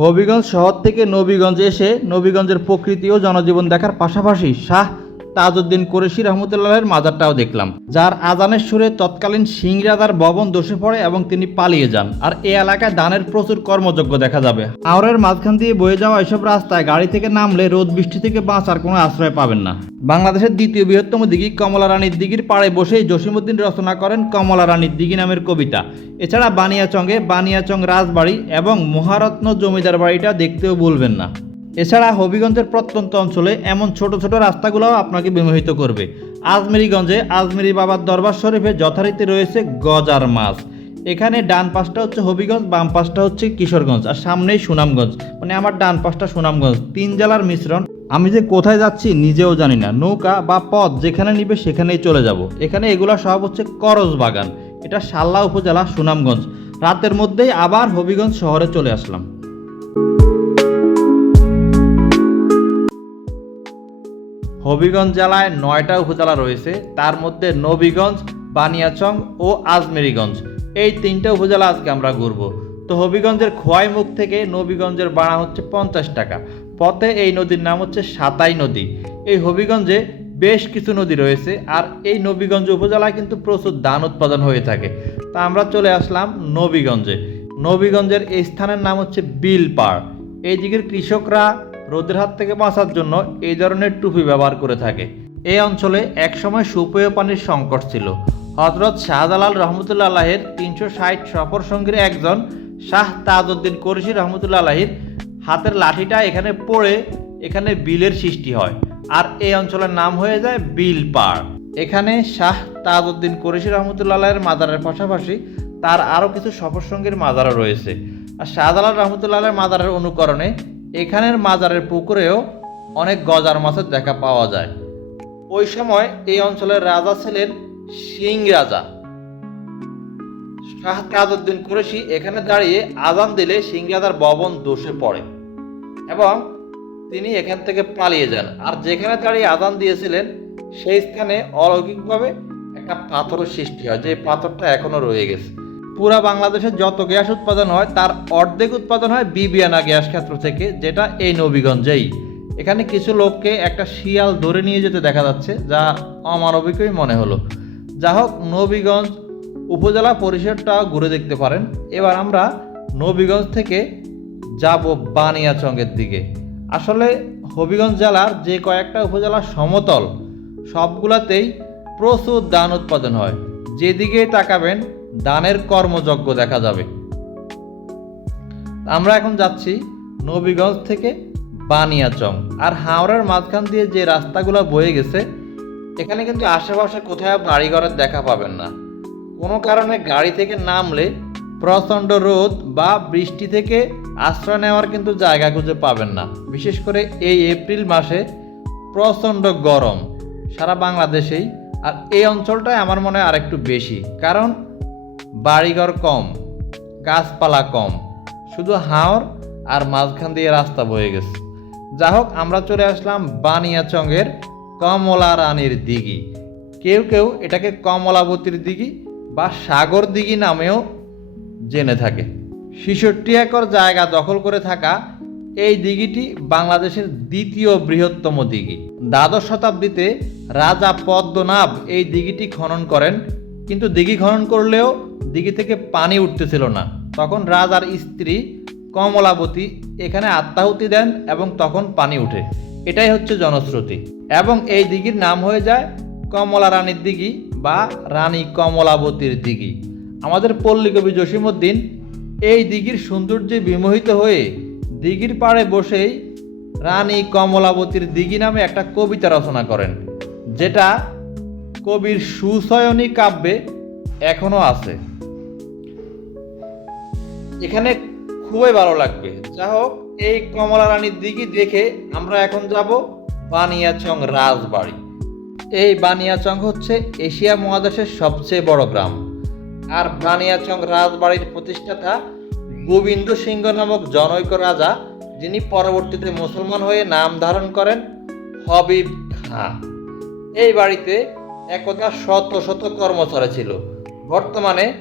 হবিগঞ্জ শহর থেকে নবীগঞ্জ এসে নবীগঞ্জের প্রকৃতি ও জনজীবন দেখার পাশাপাশি শাহ তাজউদ্দিন কোরেশি রহমতুল্লাহের মাজারটাও দেখলাম, যার আজানের সুরে তৎকালীন সিংরাজার ভবন দোষে পড়ে এবং তিনি পালিয়ে যান। আর এই এলাকায় দানের প্রচুর কর্মযোগ্য দেখা যাবে। আওরের মাঝখান দিয়ে বয়ে যাওয়া এসব রাস্তায় গাড়ি থেকে নামলে রোদ, বৃষ্টি থেকে বাঁচার কোনো আশ্রয় পাবেন না। বাংলাদেশের দ্বিতীয় বৃহত্তম দিঘি কমলা রানীর দিঘির পাড়ে বসেই জসিমুদ্দিন রচনা করেন কমলা রানীর দিঘি নামের কবিতা। এছাড়া বানিয়াচঙ্গে বানিয়াচং রাজবাড়ি এবং মহারত্ন জমিদার বাড়িটা দেখতেও ভুলবেন না। এছাড়া হবিগঞ্জের প্রত্যন্ত অঞ্চলে এমন ছোট ছোট রাস্তাগুলোও আপনাকে বিমোহিত করবে। আজমেরিগঞ্জে আজমেরি বাবার দরবার শরীফে যথারীতি রয়েছে গজার মাছ। এখানে ডান পাশটা হচ্ছে হবিগঞ্জ, বাম পাশটা হচ্ছে কিশোরগঞ্জ আর সামনেই সুনামগঞ্জ। মানে আমার ডান পাশটা সুনামগঞ্জ। তিন জেলার মিশ্রণ। আমি যে কোথায় যাচ্ছি নিজেও জানি না। নৌকা বা পথ যেখানে নিবে সেখানেই চলে যাব। এখানে এগুলা সব হচ্ছে করজ বাগান। এটা সাল্লা উপজেলা সুনামগঞ্জ। রাতের মধ্যেই আবার হবিগঞ্জ শহরে চলে আসলাম। হবিগঞ্জ জেলায় নয়টা উপজেলা রয়েছে। তার মধ্যে নবীগঞ্জ, বানিয়াচং ও আজমেরিগঞ্জ। এই তিনটা উপজেলা আজকে আমরা ঘুরবো। তো হবিগঞ্জের খোয়াই মুখ থেকে নবীগঞ্জের ভাড়া হচ্ছে পঞ্চাশ টাকা। পথে এই নদীর নাম হচ্ছে সাতাই নদী। এই হবিগঞ্জে বেশ কিছু নদী রয়েছে আর এই নবীগঞ্জ উপজেলায় কিন্তু প্রচুর ধান উৎপাদন হয়ে থাকে। তা আমরা চলে আসলাম নবীগঞ্জে। নবীগঞ্জের এই স্থানের নাম হচ্ছে বিলপাড়। এই দিকের কৃষকরা রোদের হাত থেকে বাঁচার জন্য এই ধরনের টুপি ব্যবহার করে থাকে। এই অঞ্চলে একসময় সুপেয় পানির সংকট ছিল। হজরত শাহজালাল রহমতুল্লা আলাহের তিনশো ষাট সফর সঙ্গীর একজন শাহ তাজউদ্দিন কোরেশি রহমতুল্লা আলাহির হাতের লাঠিটা এখানে পড়ে এখানে বিলের সৃষ্টি হয় আর এই অঞ্চলের নাম হয়ে যায় বিল পাড়। এখানে শাহ তাজউদ্দিন কোরেশি রহমতুল্লাহ আলাহের মাজারের পাশাপাশি তার আরও কিছু সফর সঙ্গীর মাজারও রয়েছে। আর শাহজালাল রহমতুল্লাহ আলাহের মাজারের অনুকরণে এখানের মাজারের পুকুরেও অনেক গজার মাছের দেখা পাওয়া যায়। ওই সময় এই অঞ্চলের রাজা ছিলেন সিং রাজা। শাহ তাজউদ্দিন কুরেশি এখানে দাঁড়িয়ে আজান দিলে সিং রাজার ভবন দোষে পড়ে এবং তিনি এখান থেকে পালিয়ে যান। আর যেখানে দাঁড়িয়ে আজান দিয়েছিলেন, সেই স্থানে অলৌকিকভাবে একটা পাথরের সৃষ্টি হয়। যে পাথরটা এখনও রয়ে গেছে। পুরা বাংলাদেশে যত গ্যাস উৎপাদন হয়, তার অর্ধেক উৎপাদন হয় বিবিয়ানা গ্যাস ক্ষেত্র থেকে, যেটা এই নবীগঞ্জেই। এখানে কিছু লোককে একটা শিয়াল ধরে নিয়ে যেতে দেখা যাচ্ছে, যা অমানবিকই মনে হলো। যা হোক, নবীগঞ্জ উপজেলা পরিষদটা ঘুরে দেখতে পারেন। এবার আমরা নবীগঞ্জ থেকে যাব বানিয়াচংয়ের দিকে। আসলে হবিগঞ্জ জেলার যে কয়েকটা উপজেলা সমতল, সবগুলাতেই প্রচুর ধান উৎপাদন হয়। যেদিকে তাকাবেন দানের কর্মযজ্ঞ দেখা যাবে। আমরা এখন যাচ্ছি নবীগঞ্জ থেকে বানিয়াচং। আর হাওড়ার মাঝখান দিয়ে যে রাস্তাগুলো বয়ে গেছে, এখানে কিন্তু আশেপাশে কোথাও বাড়িঘরের দেখা পাবেন না। কোনো কারণে গাড়ি থেকে নামলে প্রচণ্ড রোদ বা বৃষ্টি থেকে আশ্রয় নেওয়ার কিন্তু জায়গা খুঁজে পাবেন না। বিশেষ করে এই এপ্রিল মাসে প্রচণ্ড গরম সারা বাংলাদেশেই। আর এই অঞ্চলটায় আমার মনে হয় আরেকটু বেশি। কারণ বাড়িঘর কম, গাছপালা কম, শুধু হাওর আর মাঝখান দিয়ে রাস্তা বয়ে গেছে। যা হোক, আমরা চলে আসলাম বানিয়াচংয়ের কমলা রানীর দিঘি। কেউ কেউ এটাকে কমলাবতীর দিঘি বা সাগর দিঘি নামেও জেনে থাকে। ছেষট্টি একর জায়গা দখল করে থাকা এই দিঘিটি বাংলাদেশের দ্বিতীয় বৃহত্তম দিঘি। দ্বাদশ শতাব্দীতে রাজা পদ্মনাভ এই দিঘিটি খনন করেন কিন্তু দিঘি খনন করলেও দিঘি থেকে পানি উঠতেছিল না। তখন রাজার স্ত্রী কমলাবতী এখানে আত্মাহুতি দেন এবং তখন পানি উঠে। এটাই হচ্ছে জনশ্রুতি। এবং এই দিঘির নাম হয়ে যায় কমলা রানীর দিঘি বা রানী কমলাবতীর দিঘি। আমাদের পল্লীকবি জসিমুদ্দিন এই দিঘির সৌন্দর্যে বিমোহিত হয়ে দিঘির পাড়ে বসেই রানী কমলাবতীর দিঘি নামে একটা কবিতা রচনা করেন, যেটা কবির সুসয়নী কাব্যে এখনও আছে। এখানে খুবই ভালো লাগবে। যা হোক, এই কমলা রানীর দিঘি দেখে আমরা এখন যাব বানিয়াচং রাজবাড়ি। এই বানিয়াচং হচ্ছে এশিয়া মহাদেশের সবচেয়ে বড় গ্রাম। আর বানিয়াচং রাজবাড়ির প্রতিষ্ঠাতা গোবিন্দ সিংহ নামক জনৈক রাজা, যিনি পরবর্তীতে মুসলমান হয়ে নাম ধারণ করেন হবিব খাঁ। এই বাড়িতে একদা শত শত কর্মচারী ছিল। বর্তমানে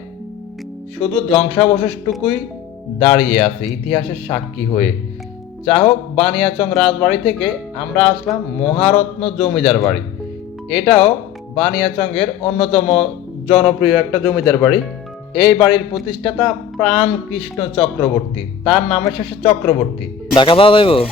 শুধু ধ্বংসাবশেষটুকুই দাঁড়িয়ে আছে ইতিহাসের সাক্ষী হয়ে। যা হোক বানিয়াচং রাজবাড়ি থেকে আমরা আসলাম মহারত্ন জমিদার বাড়ি। এটাও বানিয়াচংয়ের অন্যতম জনপ্রিয় একটা জমিদার বাড়ি। এই বাড়ির প্রতিষ্ঠাতা প্রাণ কৃষ্ণ চক্রবর্তী। তার নামের শেষে চক্রবর্তী। ঢাকা পাওয়া যাইব?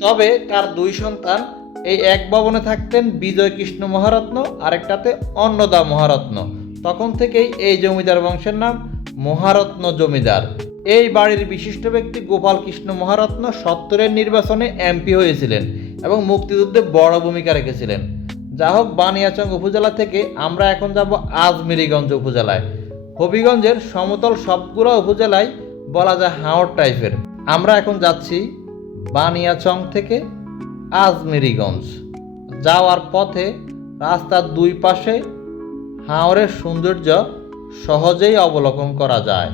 তবে তার দুই সন্তান এই এক ভবনে থাকতেন বিজয় কৃষ্ণ মহারত্ন, আরেকটাতে অন্নদা মহারত্ন। তখন থেকেই এই জমিদার বংশের নাম মহারত্ন জমিদার। এই বাড়ির বিশিষ্ট ব্যক্তি গোপাল কৃষ্ণ মহারত্ন সত্তরের নির্বাচনে এমপি হয়েছিলেন এবং মুক্তিযুদ্ধে বড় ভূমিকা রেখেছিলেন। যা হোক, বানিয়াচং উপজেলা থেকে আমরা এখন যাব আজমিরিগঞ্জ উপজেলায়। হবিগঞ্জের সমতল সবগুলো উপজেলায় বলা যায় হাওড় টাইপের। আমরা এখন যাচ্ছি বানিয়াচং থেকে আজমিরিগঞ্জ। যাওয়ার পথে রাস্তার দুই পাশে হাওরের সৌন্দর্য সহজেই অবলোকন করা যায়।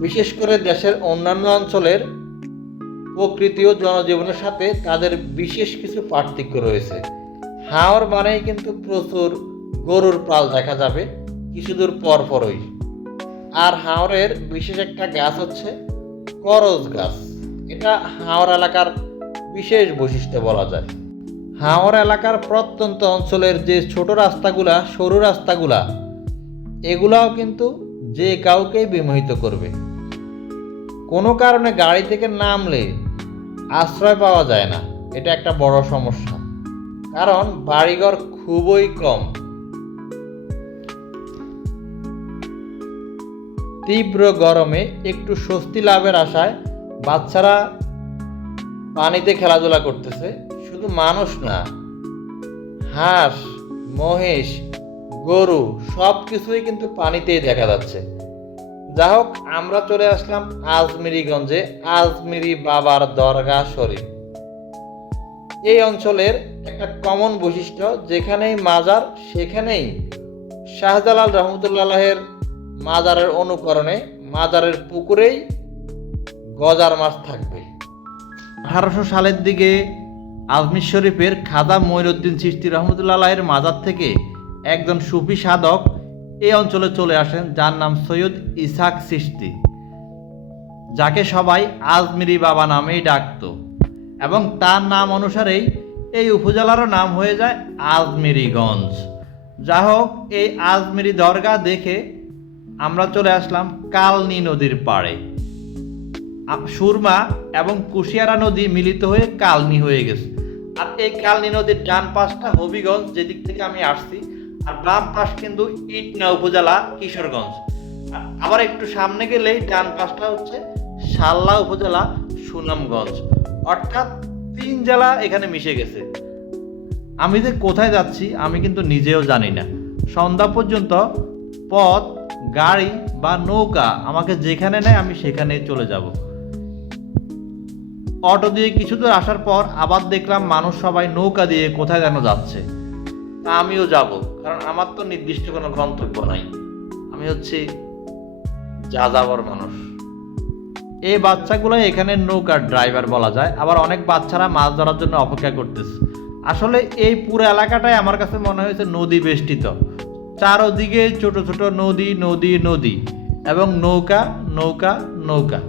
বিশেষ করে দেশের অন্যান্য অঞ্চলের প্রকৃতি ও জনজীবনের সাথে তাদের বিশেষ কিছু পার্থক্য রয়েছে। হাওর মানেই কিন্তু প্রচুর গরুর পাল দেখা যাবে, কিছু দূর পর আর হাওরের বিশেষ একটা গাছ হচ্ছে করজ গাছ। এটা হাওর এলাকার বিশেষ বৈশিষ্ট্য বলা যায়। হাওর এলাকার প্রত্যন্ত অঞ্চলের যে ছোট রাস্তাগুলা, সরু রাস্তাগুলা, এগুলাও কিন্তু যে কাউকেই বিমোহিত করবে। কোনো কারণে গাড়ি থেকে নামলে আশ্রয় পাওয়া যায় না। এটা একটা বড় সমস্যা। কারণ বাড়িঘর খুবই কম। তীব্র গরমে একটু স্বস্তি লাভের আশায় বাচ্চারা পানিতে খেলাধুলা করতেছে। শুধু মানুষ না, হাঁস, মহিষ, গরু সব কিছুই কিন্তু পানিতেই দেখা যাচ্ছে। যা হোক, আমরা চলে আসলাম আজমিরিগঞ্জে, আজমিরি বাবার দরগা শরীফ। এই অঞ্চলের একটা কমন বৈশিষ্ট্য, যেখানেই মাজার, সেখানেই শাহজালাল রহমতুল্লাহের মাজারের অনুকরণে মাজারের পুকুরেই গজার মাছ থাকবে। আঠারোশো সালের দিকে আজমির শরীফের খাজা মঈনুদ্দিন চিশতি রহমতুল্লাহের মাজার থেকে একজন সুফি সাধক এই অঞ্চলে চলে আসেন, যার নাম সৈয়দ ইসাক চিশতি, যাকে সবাই আজমিরি বাবা নামেই ডাকতো এবং তার নাম অনুসারেই এই উপজেলারও নাম হয়ে যায় আজমিরিগঞ্জ। যা হোক, এই আজমিরি দরগা দেখে আমরা চলে আসলাম কালনি নদীর পাড়ে। সুরমা এবং কুশিয়ারা নদী মিলিত হয়ে কালনি হয়ে গেছে। আর এই কালনি নদীর ডান পাশটা হবিগঞ্জ, যেদিক থেকে আমি আসছি। আর বাম পাশ কিন্তু ইটনা উপজেলা, কিশোরগঞ্জ। আবার একটু সামনে গেলেই ডান পাশটা হচ্ছে সাল্লা উপজেলা, সুনামগঞ্জ। অর্থাৎ তিন জেলা এখানে মিশে গেছে। আমি যে কোথায় যাচ্ছি, আমি কিন্তু নিজেও জানি না। সন্ধ্যা পর্যন্ত পথ গাড়ি বা নৌকা আমাকে যেখানে নেয় আমি সেখানে চলে যাব। অটো দিয়ে কিছু দূর আসার পর আবার দেখলাম মানুষ সবাই নৌকা দিয়ে কোথায় যেন যাচ্ছে। তা আমিও যাব, কারণ আমার তো নির্দিষ্ট কোনো গন্তব্য নাই। আমি হচ্ছি যা যাবর মানুষ। এই বাচ্চাগুলো এখানে নৌকার ড্রাইভার বলা যায়, আবার অনেক বাচ্চারা মাছ ধরার জন্য অপেক্ষা করতেছে। আসলে এই পুরো এলাকাটাই আমার কাছে মনে হয়েছে নদী বেষ্টিত। চারোদিকে ছোট ছোট নদী নদী নদী এবং নৌকা নৌকা নৌকা।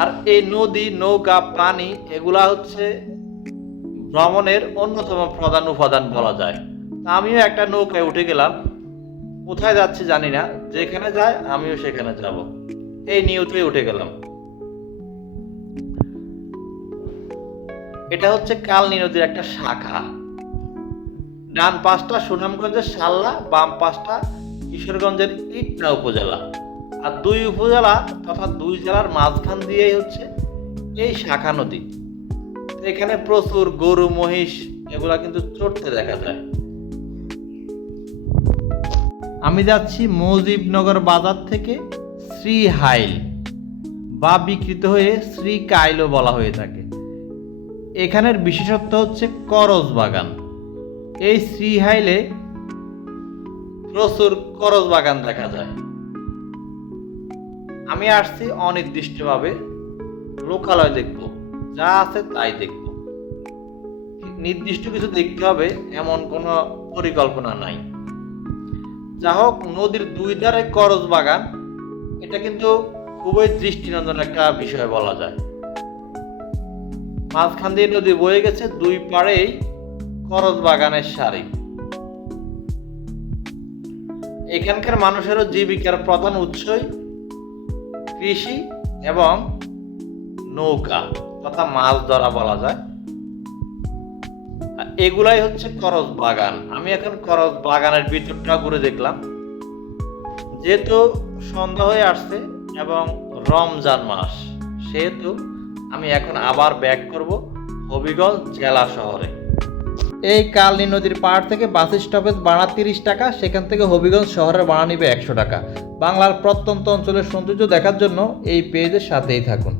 আর এই নদী, নৌকা, পানি এগুলা হচ্ছে ভ্রমণের অন্যতম প্রধান উপাদান বলা যায়। আমিও একটা নৌকায় উঠে গেলাম। কোথায় যাচ্ছি জানি না। যেখানে যায় আমিও সেখানে যাব। এই নিয়তে উঠে গেলাম। এটা হচ্ছে কালনী নদীর একটা শাখা। ডান পাশটা সুনামগঞ্জের সাল্লা বাম পাশটা কিশোরগঞ্জের ইটনা উপজেলা। আর দুই উপজেলা তথা দুই জেলার মাঝখান দিয়েই হচ্ছে এই শাখা নদী। এখানে প্রচুর গরু, মহিষ, এগুলা কিন্তু চড়তে দেখা যায়। আমি যাচ্ছি মজিবনগর বাজার থেকে শ্রী হাইল। বা বিকৃত হয়ে শ্রী কাইলও বলা হয়ে থাকে। এখানের বিশেষত্ব হচ্ছে করজ বাগান। এই শ্রী হাইলে প্রচুর করজ বাগান দেখা যায়। আমি আসছি অনির্দিষ্টভাবে লোকালয় দেখব। যা আছে তাই দেখব। নির্দিষ্ট কিছু দেখতে হবে এমন কোনো পরিকল্পনা নাই। যা হোক, নদীর দুই ধারে করজ বাগান, এটা কিন্তু খুবই দৃষ্টিনন্দন একটা বিষয় বলা যায়। মাঝখান দিয়ে নদী বয়ে গেছে, দুই পাড়েই করজ বাগানের সারি এখানকার মানুষেরও জীবিকার প্রধান উৎসই কৃষি এবং নৌকা তথা মাছ ধরা বলা যায়। এগুলাই হচ্ছে করজ বাগান আমি এখন করজ বাগানের ভিতরটা ঘুরে দেখলাম। যেহেতু সন্ধ্যা হয়ে আসছে এবং রমজান মাস, সেহেতু আমি এখন আবার ব্যাক করব হবিগঞ্জ জেলা শহরে। এই কালনী নদীর পাড় থেকে বাস স্টপেজ বাড়া তিরিশ টাকা, সেখান থেকে হবিগঞ্জ শহরের বাড়া নিবে একশো টাকা। বাংলার প্রত্যন্ত অঞ্চলের সৌন্দর্য দেখার জন্য এই পেজের সাথেই থাকুন।